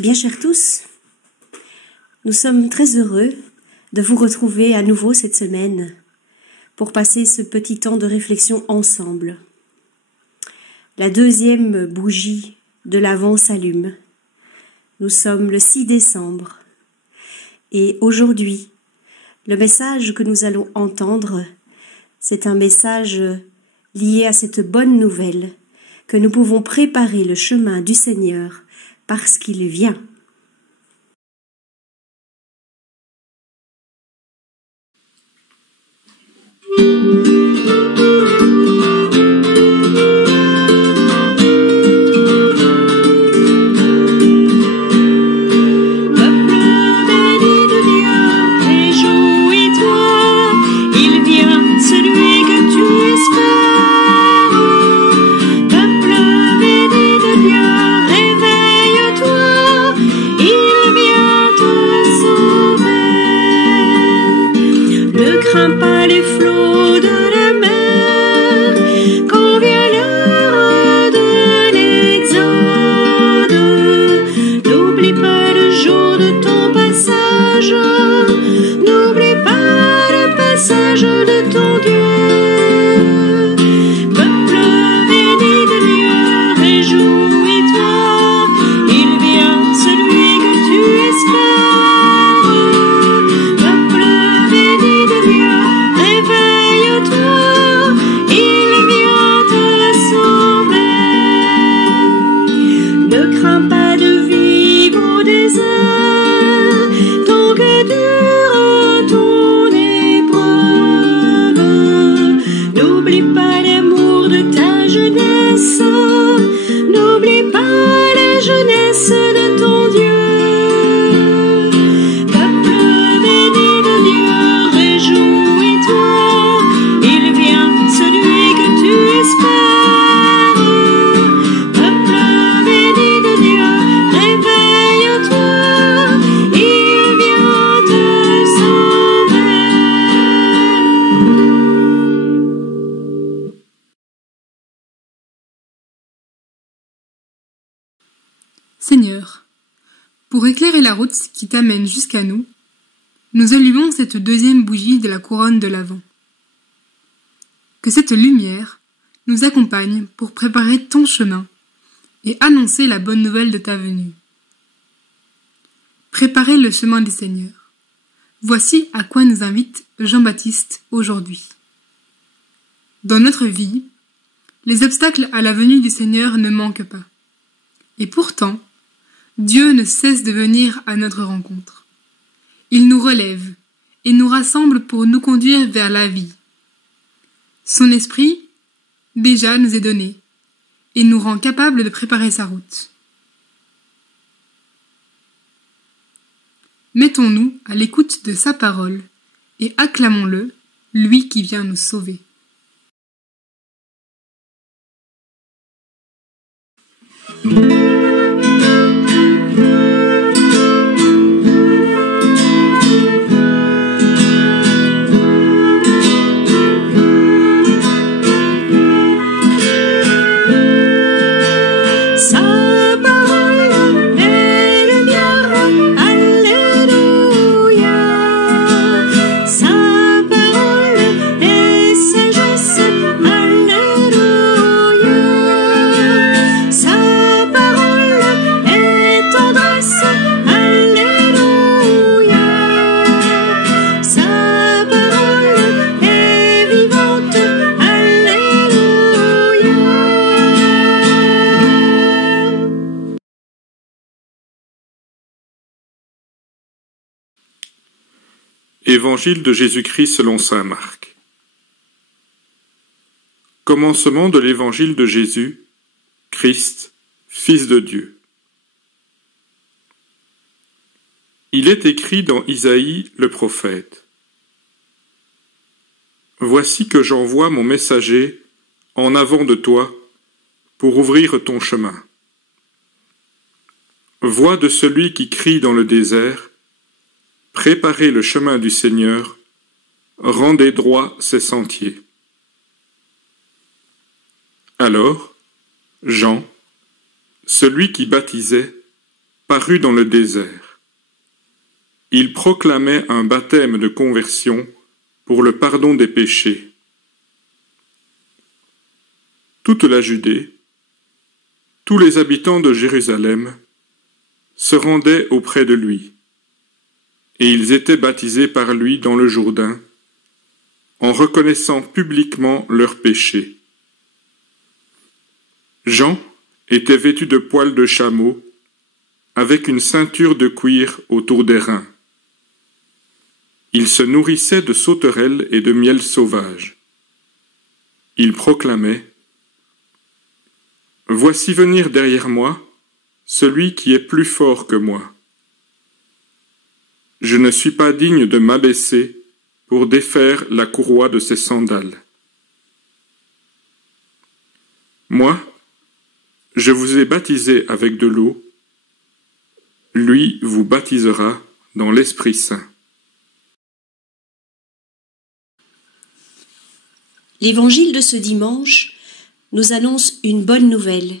Bien chers tous, nous sommes très heureux de vous retrouver à nouveau cette semaine pour passer ce petit temps de réflexion ensemble. La deuxième bougie de l'Avent s'allume. Nous sommes le 6 décembre et aujourd'hui, le message que nous allons entendre, c'est un message lié à cette bonne nouvelle que nous pouvons préparer le chemin du Seigneur parce qu'il vient. Seigneur, pour éclairer la route qui t'amène jusqu'à nous, nous allumons cette deuxième bougie de la couronne de l'Avent. Que cette lumière nous accompagne pour préparer ton chemin et annoncer la bonne nouvelle de ta venue. Préparer le chemin du Seigneur. Voici à quoi nous invite Jean-Baptiste aujourd'hui. Dans notre vie, les obstacles à la venue du Seigneur ne manquent pas. Et pourtant, Dieu ne cesse de venir à notre rencontre. Il nous relève et nous rassemble pour nous conduire vers la vie. Son esprit, déjà, nous est donné et nous rend capables de préparer sa route. Mettons-nous à l'écoute de sa parole et acclamons-le, lui qui vient nous sauver. Évangile de Jésus-Christ selon saint Marc. Commencement de l'évangile de Jésus, Christ, Fils de Dieu. Il est écrit dans Isaïe le prophète. Voici que j'envoie mon messager en avant de toi pour ouvrir ton chemin. Voix de celui qui crie dans le désert, préparez le chemin du Seigneur, rendez droits ses sentiers. Alors, Jean, celui qui baptisait, parut dans le désert. Il proclamait un baptême de conversion pour le pardon des péchés. Toute la Judée, tous les habitants de Jérusalem se rendaient auprès de lui, et ils étaient baptisés par lui dans le Jourdain, en reconnaissant publiquement leurs péchés. Jean était vêtu de poils de chameau, avec une ceinture de cuir autour des reins. Il se nourrissait de sauterelles et de miel sauvage. Il proclamait: « Voici venir derrière moi celui qui est plus fort que moi. Je ne suis pas digne de m'abaisser pour défaire la courroie de ses sandales. Moi, je vous ai baptisé avec de l'eau, lui vous baptisera dans l'Esprit Saint. » L'évangile de ce dimanche nous annonce une bonne nouvelle.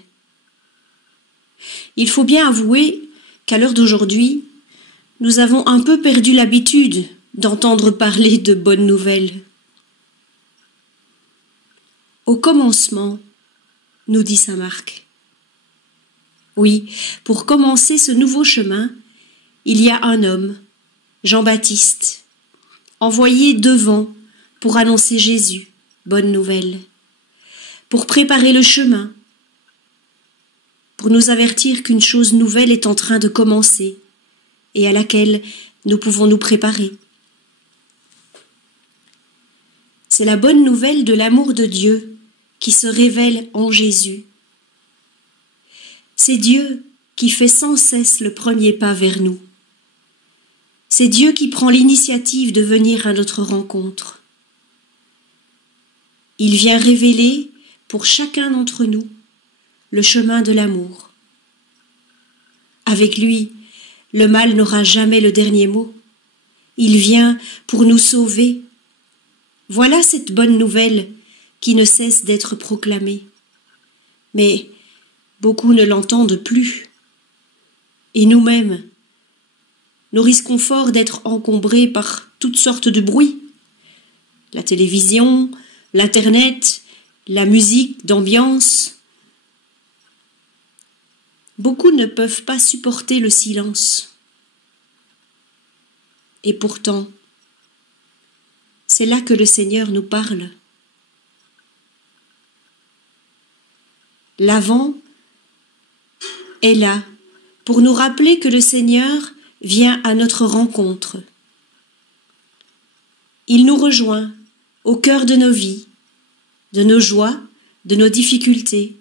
Il faut bien avouer qu'à l'heure d'aujourd'hui, nous avons un peu perdu l'habitude d'entendre parler de bonnes nouvelles. Au commencement, nous dit saint Marc. Oui, pour commencer ce nouveau chemin, il y a un homme, Jean-Baptiste, envoyé devant pour annoncer Jésus, bonne nouvelle, pour préparer le chemin, pour nous avertir qu'une chose nouvelle est en train de commencer et à laquelle nous pouvons nous préparer. C'est la bonne nouvelle de l'amour de Dieu qui se révèle en Jésus. C'est Dieu qui fait sans cesse le premier pas vers nous. C'est Dieu qui prend l'initiative de venir à notre rencontre. Il vient révéler pour chacun d'entre nous le chemin de l'amour. Avec lui, le mal n'aura jamais le dernier mot. Il vient pour nous sauver. Voilà cette bonne nouvelle qui ne cesse d'être proclamée. Mais beaucoup ne l'entendent plus. Et nous-mêmes, nous risquons fort d'être encombrés par toutes sortes de bruits. La télévision, l'Internet, la musique d'ambiance. Beaucoup ne peuvent pas supporter le silence. Et pourtant, c'est là que le Seigneur nous parle. L'Avent est là pour nous rappeler que le Seigneur vient à notre rencontre. Il nous rejoint au cœur de nos vies, de nos joies, de nos difficultés,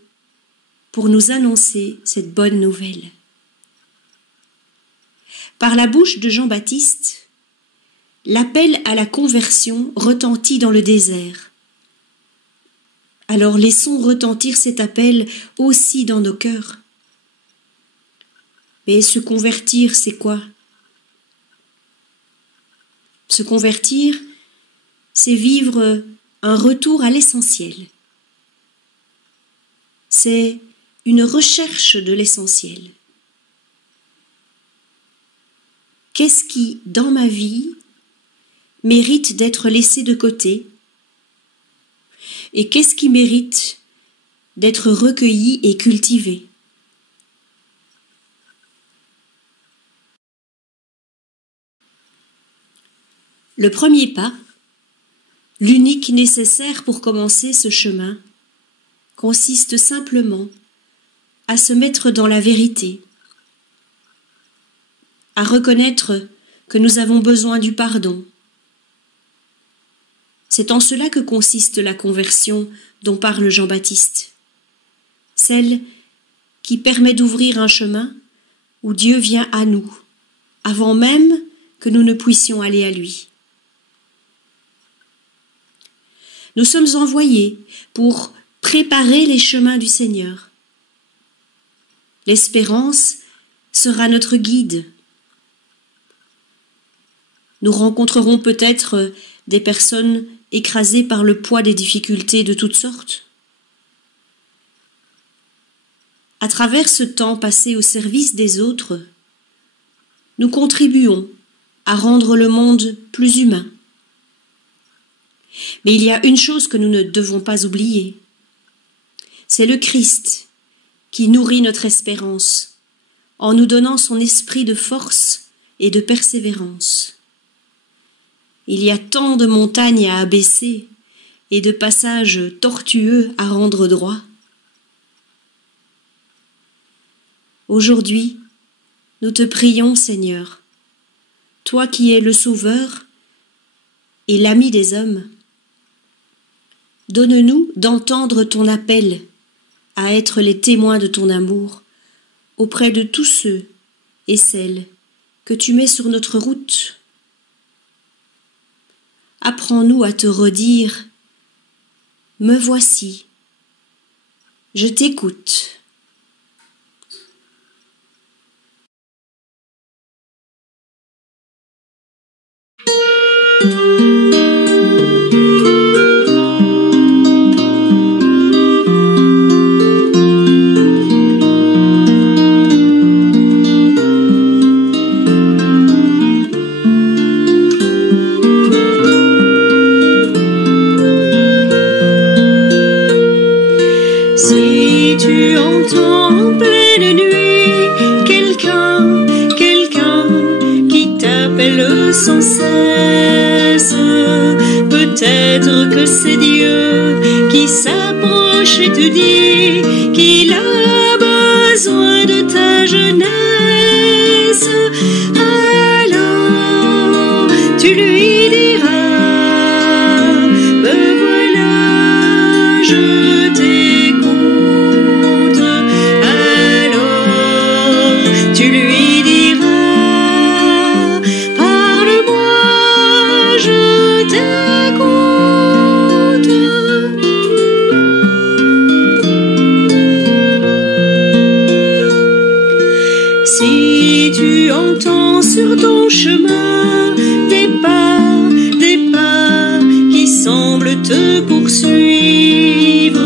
pour nous annoncer cette bonne nouvelle. Par la bouche de Jean-Baptiste, l'appel à la conversion retentit dans le désert. Alors laissons retentir cet appel aussi dans nos cœurs. Mais se convertir, c'est quoi? Se convertir, c'est vivre un retour à l'essentiel. C'est une recherche de l'essentiel. Qu'est-ce qui, dans ma vie, mérite d'être laissé de côté? Et qu'est-ce qui mérite d'être recueilli et cultivé? Le premier pas, l'unique nécessaire pour commencer ce chemin, consiste simplement à se mettre dans la vérité, à reconnaître que nous avons besoin du pardon. C'est en cela que consiste la conversion dont parle Jean-Baptiste, celle qui permet d'ouvrir un chemin où Dieu vient à nous, avant même que nous ne puissions aller à lui. Nous sommes envoyés pour préparer les chemins du Seigneur. L'espérance sera notre guide. Nous rencontrerons peut-être des personnes écrasées par le poids des difficultés de toutes sortes. À travers ce temps passé au service des autres, nous contribuons à rendre le monde plus humain. Mais il y a une chose que nous ne devons pas oublier. C'est le Christ qui nourrit notre espérance en nous donnant son esprit de force et de persévérance. Il y a tant de montagnes à abaisser et de passages tortueux à rendre droit. Aujourd'hui, nous te prions, Seigneur, toi qui es le Sauveur et l'ami des hommes, donne-nous d'entendre ton appel à être les témoins de ton amour auprès de tous ceux et celles que tu mets sur notre route. Apprends-nous à te redire « Me voici, je t'écoute ». Si tu entends en pleine nuit quelqu'un qui t'appelle sans cesse, peut-être que c'est Dieu qui s'approche et te dit qu'il a besoin de ta jeunesse. Alors tu lui diras, me voilà, je t'écoute. Alors tu lui diras, parle-moi, je t'écoute. Si tu entends sur ton chemin des pas qui semblent te poursuivre,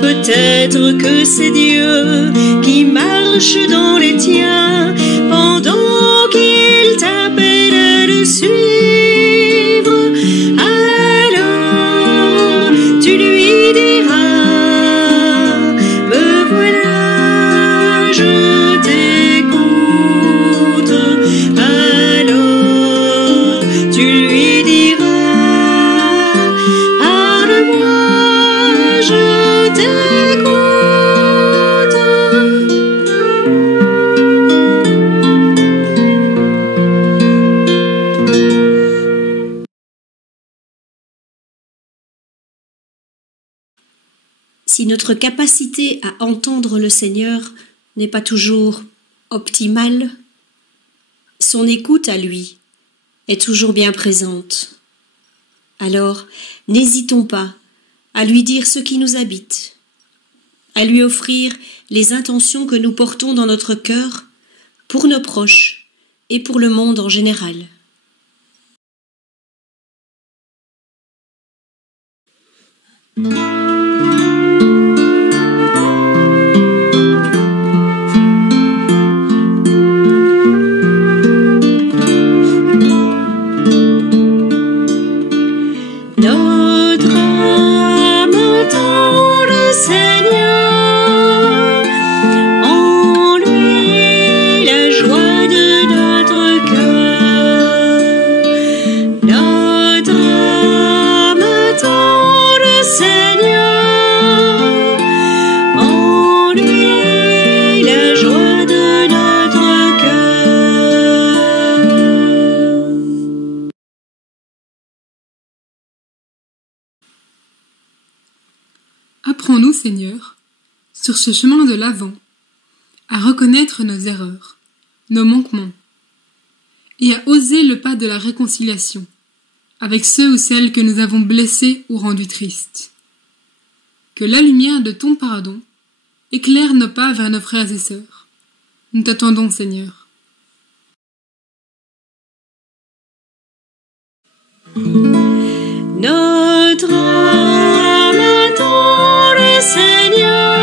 peut-être que c'est Dieu qui marche dans les tiens pendant qu'il t'appelle à le suivre. Alors tu lui diras, me voilà, je t'écoute. Alors tu lui diras, parle-moi, je t'écoute. Si notre capacité à entendre le Seigneur n'est pas toujours optimale, son écoute à lui est toujours bien présente. Alors, n'hésitons pas à lui dire ce qui nous habite, à lui offrir les intentions que nous portons dans notre cœur pour nos proches et pour le monde en général. Notre âme attend le Seigneur, en lui la joie de notre cœur. Notre âme attend le Seigneur, en lui la joie de notre cœur. Apprends-nous, Seigneur, sur ce chemin de l'Avent, à reconnaître nos erreurs, nos manquements, et à oser le pas de la réconciliation avec ceux ou celles que nous avons blessés ou rendus tristes. Que la lumière de ton pardon éclaire nos pas vers nos frères et sœurs. Nous t'attendons, Seigneur. Notre âme attend le Seigneur,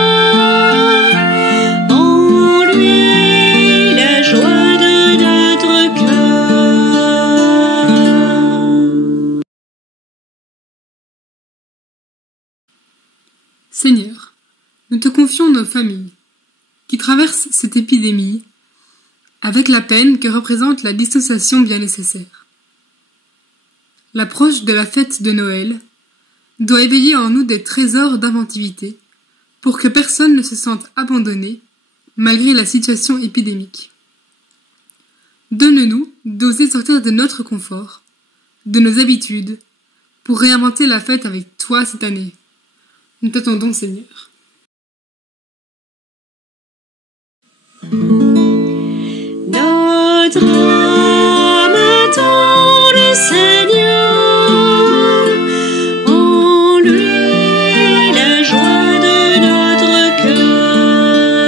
en lui la joie de notre familles qui traversent cette épidémie avec la peine que représente la dissociation bien nécessaire. L'approche de la fête de Noël doit éveiller en nous des trésors d'inventivité pour que personne ne se sente abandonné malgré la situation épidémique. Donne-nous d'oser sortir de notre confort, de nos habitudes, pour réinventer la fête avec toi cette année. Nous t'attendons, Seigneur. Notre âme attend le Seigneur, en lui la joie de notre cœur.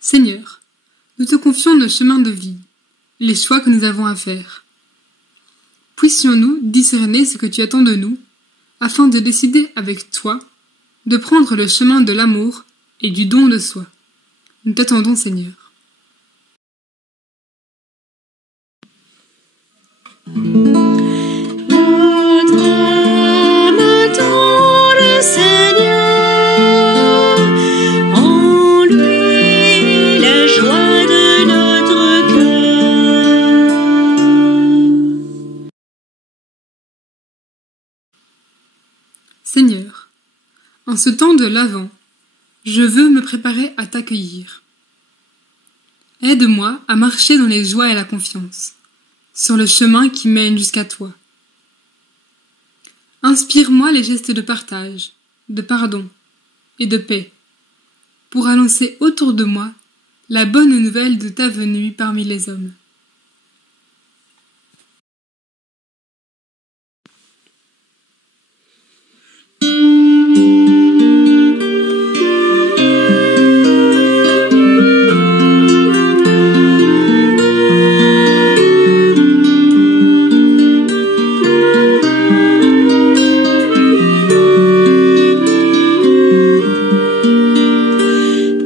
Seigneur, nous te confions nos chemins de vie, les choix que nous avons à faire. Puissions-nous discerner ce que tu attends de nous, afin de décider avec toi de prendre le chemin de l'amour et du don de soi. Nous t'attendons, Seigneur. Notre âme attend le Seigneur, en lui la joie de notre cœur. Seigneur, en ce temps de l'Avent, je veux me préparer à t'accueillir. Aide-moi à marcher dans les joies et la confiance, sur le chemin qui mène jusqu'à toi. Inspire-moi les gestes de partage, de pardon et de paix, pour annoncer autour de moi la bonne nouvelle de ta venue parmi les hommes.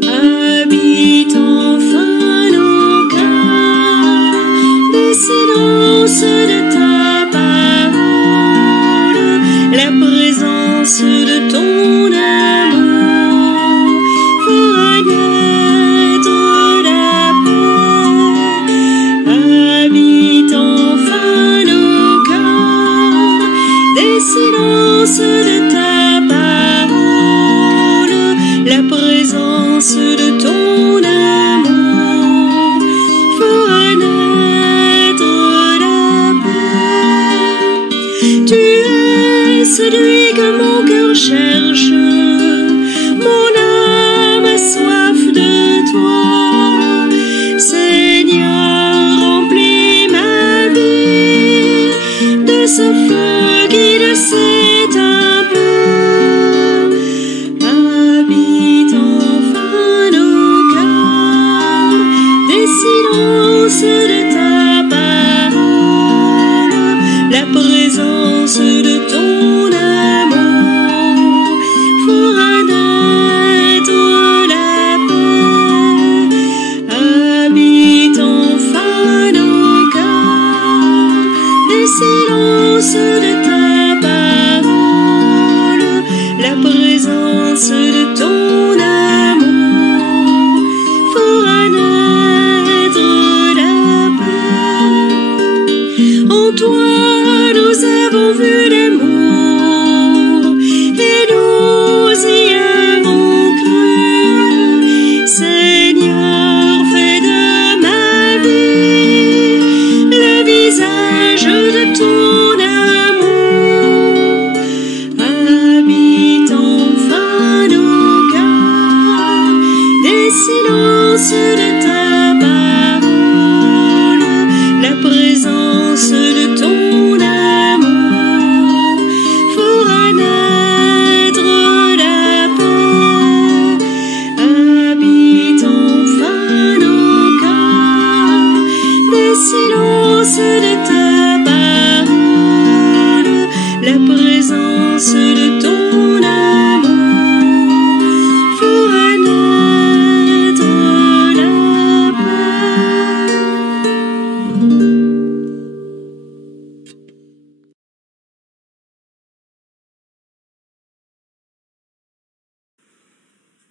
Habite enfin nos cœurs, des silences de ta parole, la présence de ton amour fera naître la paix. Habite enfin nos cœurs, des silences de ta parole, la présence de ton amour fera naître la paix. Tu es celui que mon cœur cherche, mon âme a soif de toi. Seigneur, remplis ma vie de ce feu qui ne s'éteint pas. Habite enfin nos cœurs, des silences de ta parole, la présence de ton amour fera naître la paix. Habite enfin nos cœurs, des silences de ta parole, la présence de ton amour fera naître la paix. En toi nous avons vu l'amour et nous y avons cru. Seigneur, fais de ma vie le visage de ton amour. Habite enfin nos cœurs,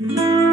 Thank you.